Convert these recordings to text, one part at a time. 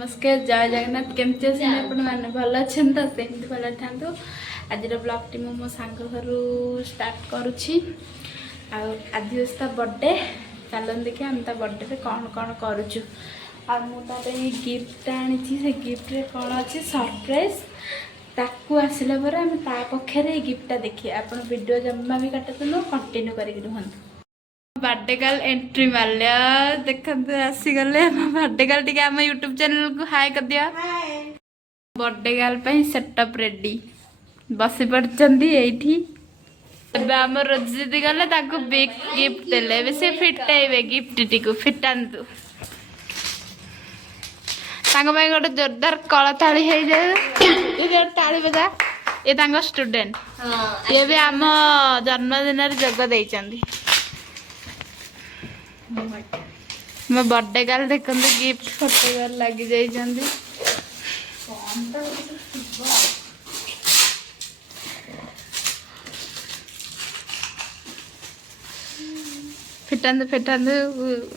नमस्कार जय जगन्नाथ केमती अच्छे आपण मैंने भल अच्छे तो सेमती भल था। आज ब्लॉग टी मो सांग घर स्टार्ट करुच्ची आज ता बर्थडे चल देखिए आम ता बर्थडे कौन कौन करुचु मुझे गिफ्ट आनी से गिफ्ट रे कौन अच्छे सरप्राइज ताकू आसला पर आम ता पक्षे गिफ्टा देखिए आप वीडियो जमा भी काटतु कंटिन्यू करके रुहतु। बर्थडे गर्ल एंट्री मारे देखते आसीगले बर्थडे गर्ल टी आम यूट्यूब चैनल को हाय कर दिया। बर्थडे गर्ल सेटअप रेडी बसी पड़ी आम रोजी गले बिग गिफ्ट देले से फिटाइबे गिफ्ट टी को फिटातु गोटे जोरदार कला थाली हो जाए ताली बजा ये स्टूडेंट ये भी आम जन्मदिन जोग देइचंदी। मो बर्थडे गर्ल देखते गिफ्ट फोटो गर्ल लगी जाइए फिटातु फिटातु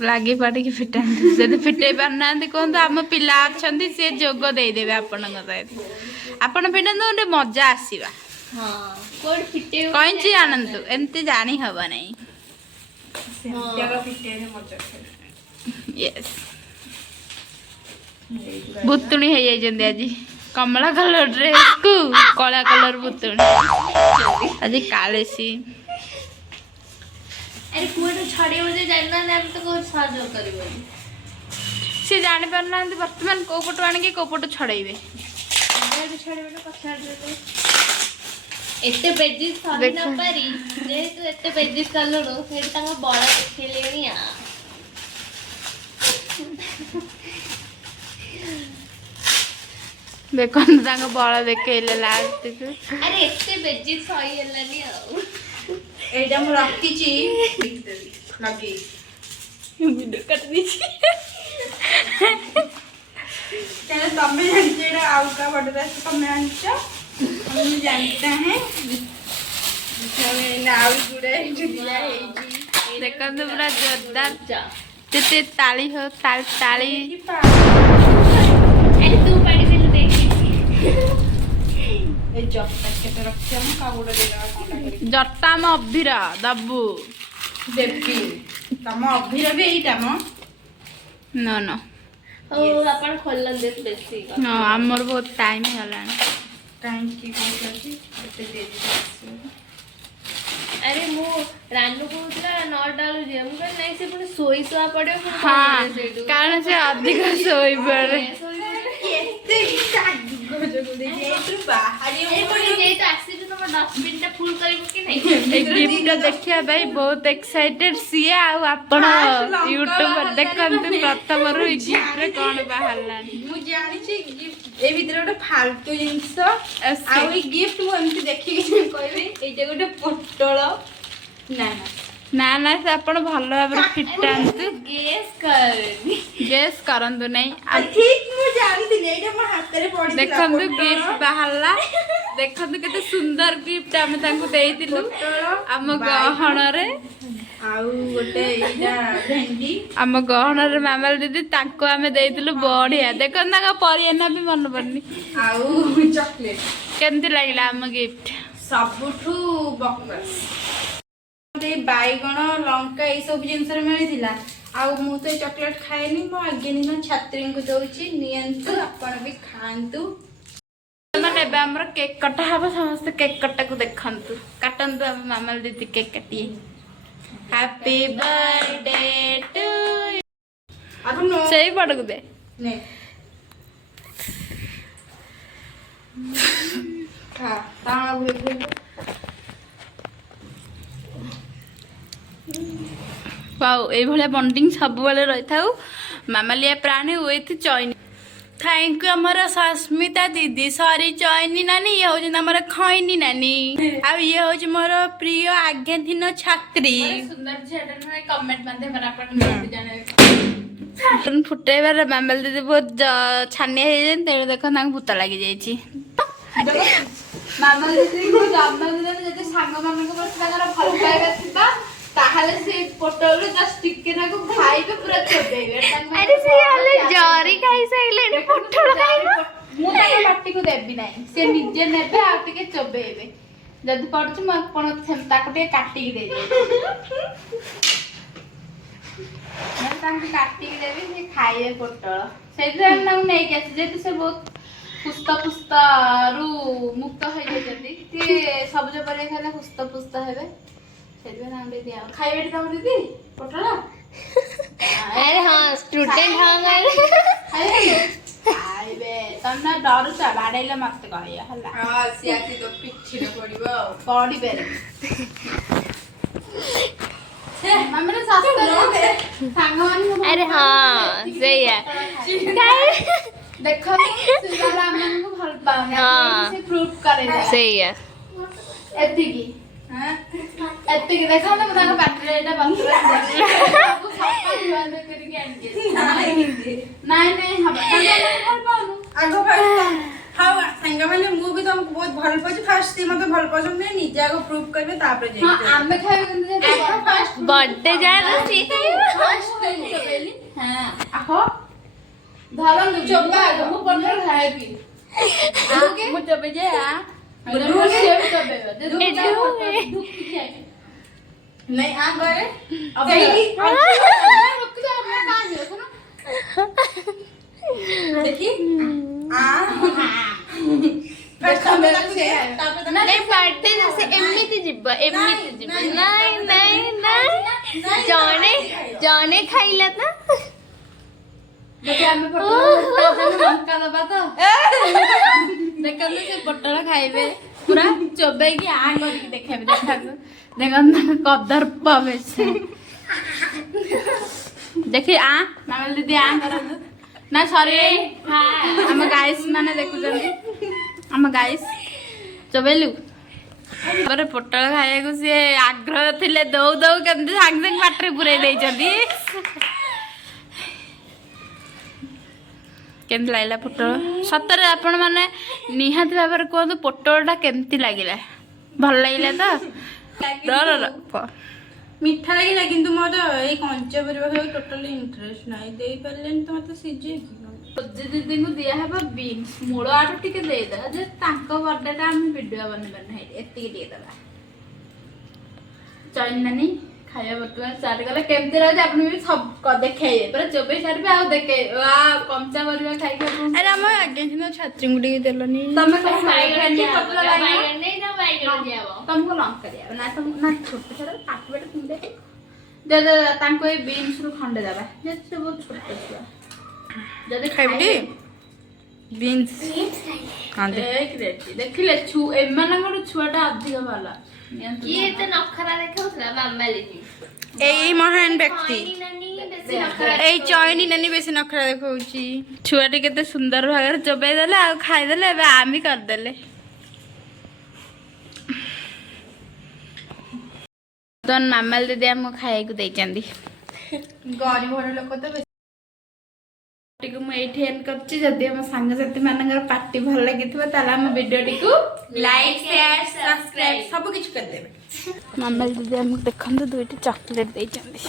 लगी पड़ी फिटातु जब फिटे पारना कहतु आम पिला अच्छा सी जोग देदेवे आपण आपण फिटातु गोटे मजा आसवा कहीं जानतु एमती जानी हम नहीं। यस बुतुणी हो जाइए आज कमला कलर ड्रेस को कला कलर बुतुणी आज कालेसी अरे कुआडे छड़े बजे जाइना हम तो को सहयोग करबो से जानि परना वर्तमान को पटो आनि के को पटो छड़ाइबे छड़ेबे पछाड़ दे एते बेजिस सही न पारी जेतु एते बेजिस कलरो सेट तांगा बड़ा देखलेनी आ देखो तांगा बड़ा देखेले लास्ट को अरे एते बेजिस सही हलानी आ एटा मु रखिची लगी वीडियो काट दीची क्या तमे जानते एटा आउ का बर्थडे तमे जानते हम जानते हैं हमें नाउ गुड़े दिया है देखो तो पूरा जोरदार तेते ताली हो ताली अरे तू पड़ी से देखी ए जट्टा केते रखिया हम का गुड़े देला कोना करी जट्टा म अभिरा दब्बू देबी तम अभिरा भी एटा म नो नो ओ अपन खोलन दे बेसी नो हमर बहुत टाइम होला टाइम की कोची केते दे दी। अरे मु रानू कोतरा नॉट डालू जे हम नहीं से पुनी सोई सोआ पड़े हाँ कारण से अधिक सोई पड़े केते साग गोजो दे जे बाहर ए कोनी जे तो आसी तो हम डस्टबिन टा फुल करबो कि नहीं ए गिफ्ट देखिया भाई बहुत एक्साइटेड सी आ आपण यूट्यूब देखंतु प्रथम रु गिफ्ट रे कोन बाहरलानी मु जानि छी गिफ्ट ए भीतर गोटे फालतू जिंस आ ई गिफ्ट मु एमती देखि के कहबे एटा गोटे पोटल ना ना ना से आपण भल भाबरे फिटांतु गेस करंतु नहीं ठीक मु जानती एटा मो हाथ रे पड़ी देखंतु गिफ्ट बाहरला देखंतु केते सुंदर गिफ्ट हम तांको देइतिलु हम गहण रे आउ गोटे एटा भेंडी हम गहण रे मामाल दीदी तांको हमें देइतिलु बढ़िया देखन ताका परियाना भी मन पड़नी आउ चॉकलेट केमती लागला हम गिफ्ट सबुठू बकवास बैगण लंका ये सब जिनस मिलता आउ मु तो चॉकलेट खाएनी मो आगे दिन छात्री को दउची नियंतु आपण भी खांतु माने हमर केक कटा हबो समस्त केक कटा को देखंतु काटंतु हम मामाल दीदी केक काटी हैप्पी बर्थडे टू अब नो सही पड़ को दे ने खा ता हुए वाओ ए भले बॉन्डिंग सब बेले रही था मामालिया प्राणी विथ चैनी थैंक यू हमर सस्मिता दीदी सॉरी चैनी नानी ये हो हमर खैनी नानी आ ये हो मोर प्रिय आज्ञाधीन छात्री सुंदर झेडन में कमेंट माध्यम पर अपन जाने फुटेबार मामाल दीदी बहुत छानिया हे तेरे देखो ना भूत लगी जाई मामाल दीदी को जन्मदिन जति सांग मान को प्रति भल पाइबा थिबा ତାହେଲେ ସେ ପୋଟଳ ଜଷ୍ଟ ଟିକେ ନାକୁ ଖାଇବେ ପୁରା ଚୋବେଇବେ। ଆରେ ସେ ହେଲେ ଜରି ଖାଇ ସାଇଲେଣି ପୋଟଳ ଖାଇବ। ମୁଁ ତାଙ୍କ ପାଟିକୁ ଦେବି ନାହିଁ, ସେ ନିଜେ ନେବେ ଆଉ ଟିକେ ଚୋବେଇବେ। ଯଦି ପଡୁଛି ମୁଁ ଆପଣ ତାକୁ ଟିକେ କାଟିକି ଦେଇଦେବି। ମୁଁ ତାଙ୍କୁ କାଟିକି ଦେବି, ସେ ଖାଇବେ ପୋଟଳ। ସେଇଥିପାଇଁ ଆମେ ତାଙ୍କୁ ନେଇକି ଆସିଛି, ଯେହେତୁ ସେ ବହୁତ ପୁସ୍ତରୁ ମୁକ୍ତ ହେଇଯାଇଛନ୍ତି, ଟିକେ ସବୁଜ ପରିବା ଖାଇଲେ ପୁସ୍ତ ହେବେ। ସେଥିପାଇଁ ତାଙ୍କୁ ଟିକେ ଦିଆ ଖାଇବେ ତମ ଦିଦି ପୋଟଳ। अरे हाँ स्टूडेंट हाँ ଖାଇବେ। ତମେ ଡରୁଛ ବାଡେଇଲେ ମତେ କହିବ ହେଲା। ହଁ ସିଏ ଆସି ତୋ ପିଠିରେ ପଡିବ ଆଉ ପଡିବେ। ମାନେ ସାଙ୍ଗମାନଙ୍କୁ अरे हाँ सही है ଦେଖ ଆମମାନଙ୍କୁ ଭଲ ପାଉନି, ହଁ। ସେ ପ୍ରୁଭ୍ କରେଇଦେଲା। सही है ଏତିକି ଏତିକି ଦେଖାନ୍ତୁ। ମୁଁ ତାଙ୍କ ପାଟିରେ ଏଇଟା ବନ୍ଦ କରିକି ଆଣିଛି। ନାଇଁ ହବ ଭଲ ପାଉନୁ ଆଗ ହଉ ସାଙ୍ଗମାନେ, ମୁଁ ବି ତମକୁ ବହୁତ ଭଲ ପାଉଛି। ଫାଷ୍ଟ ସିଏ ମତେ ଭଲ ପାଉଛନ୍ତି, ନିଜେ ଆଗ ପ୍ରୁଭ୍ କରିବେ ତାପରେ ହଁ ଯାଇକି ଆମେ ଖାଇବୁ କିନ୍ତୁ बर्थडे जाए ना ହଁ ଆହ ଧରନ୍ତୁ ଚୋବା ଆଗ। ମୁଁ ପୋଟଳ ଖାଇବି। ମୁଁ ଚୋବେ ଯେ नहीं आ गए देखी नहीं बर्थडे जैसे एमिति जिब नहीं नहीं नहीं जाने जाने खाइला था ଲଙ୍କା ଦବା ତ ଦେଖନ୍ତୁ ସେ ପୋଟଳ ଖାଇବେ ପୁରା ଚୋବେଇକି ଆ କରିକି ଦେଖେଇବେ। ଦେଖନ୍ତୁ ଦେଖନ୍ତୁ କଦର୍ପ ବେଶୀ ଦେଖି ଆ ମାମଲ ଦିଦି ଆ କରନ୍ତୁ ନା ସରି। ଆମ ଗାଇସ୍ ମାନେ ଦେଖୁଛନ୍ତି, ଆମ ଗାଇସ୍ ଚୋବେଇଲୁ ତାପରେ ପୋଟଳ ଖାଇବାକୁ ସିଏ ଆଗ୍ରହ ଥିଲେ ଦଉ ଦଉ କେମିତି ସାଙ୍ଗେ ସାଙ୍ଗେ ପାଟିରେ ପୁରେଇ ଦେଇଛନ୍ତି। କେମିତି ଲାଗିଲା ପୋଟଳ? ସତରେ ଆପଣ ମାନେ ନିହାତି ଭାବରେ କୁହନ୍ତୁ ପୋଟଳଟା କେମିତି ଲାଗିଲା? ଭଲ ଲାଗିଲା ତ? ମିଠା ଲାଗିଲା, କିନ୍ତୁ ମୋର ଏଇ କଞ୍ଚା ପରିବା ଖାଇବାକୁ ଟୋଟାଲି ଇଣ୍ଟରେଷ୍ଟ ନାହିଁ। ଦେଇପାରିଲେନି ତ ମତେ ସିଝେଇକି। ପୂଜି ଦିଦିଙ୍କୁ ଦିଆହେବ ବିନ୍ସ ମୂଳ ଆଡୁ ଟିକେ ଦେଇଦେବା, ଯେ ତାଙ୍କ ବର୍ଥଡେଟା ଆମେ ଭିଡ଼ିଓ ବନେଇବା ନାହିଁ, ଏତିକି ଟିକେ ଦେବା। ଚଇନାନି ଖାଇବା ବର୍ତ୍ତମାନ ଷ୍ଟାର୍ଟ କଲେ କେମିତି ରହୁଛି ଆପଣ ବି ସବୁ ଦେଖେଇବେ, ପୁରା ଚୋବେଇ ସାରିବେ ଆଉ ଦେଖେଇବେ। କଞ୍ଚା ପରିବା ଖାଇକି ଆରେ ଆମ ଆଜ୍ଞା ସିନା ଛାତ୍ରୀଙ୍କୁ ଟିକେ ଦେଲନି। ତମେ କଣ ବାଇଗଣ ପୋଟଳ ବାଇଗଣ नहीं ना बाइगण दियाव ତମକୁ ଲଙ୍କା ଦିଆ ନା ତମକୁ ନା ଛୋଟ ଛୋଟ ପାଠ ପେଟ ଖଣ୍ଡେ ତାଙ୍କୁ ଏଇ ବିନ୍ସରୁ ଖଣ୍ଡେ ଦେବା, ଯେହେତୁ ସେ ବହୁତ ଛୋଟ ଛୁଆ। ଯଦି ଖାଇବି ବିନ୍ସ ଦେଖିଲେ ଏମାନଙ୍କର ଛୁଆଟା ଅଧିକ ଭଲ। ये तो नखरा देखाउଥିଲା मामा लेजी ଏଇ ମହାନ ବ୍ୟକ୍ତି नानी बेसी नखरा ଏଇ ଚଇନି ନାନୀ ବେଶୀ ନଖରା ଦେଖଉଛି। ଛୁଆଟି କେତେ ସୁନ୍ଦର ଭାବରେ ଚୋବେଇ ଦେଲେ ଆଉ ଖାଇଦେଲେ। ଏବେ ଆମେ କରିଦେଲେ। ତ ମାମାଲ ଦିଦି ଆମକୁ ଖାଇବାକୁ ଦେଇଛନ୍ତି। ଗରିବ ଘର ଲୋକ ତ ଟିକୁ ମୁଁ ଏଇଠି ଏଣ୍ଡ କରୁଛି। ଯଦି ଆମ ସାଙ୍ଗସାଥି ମାନଙ୍କର ପାର୍ଟି ଭଲ ଲାଗିଥିବ ତାହେଲେ ଆମ ଭିଡ଼ିଓଟିକୁ ଲାଇକ୍ ସେୟାର ସବସ୍କ୍ରାଇବ ସବୁ କିଛି କରିଦେବେ। ମାମାଲ ଦିଦି ଆମକୁ ଦେଖନ୍ତୁ ଦୁଇଟି ଚକୋଲେଟ୍ ଦେଇଛନ୍ତି।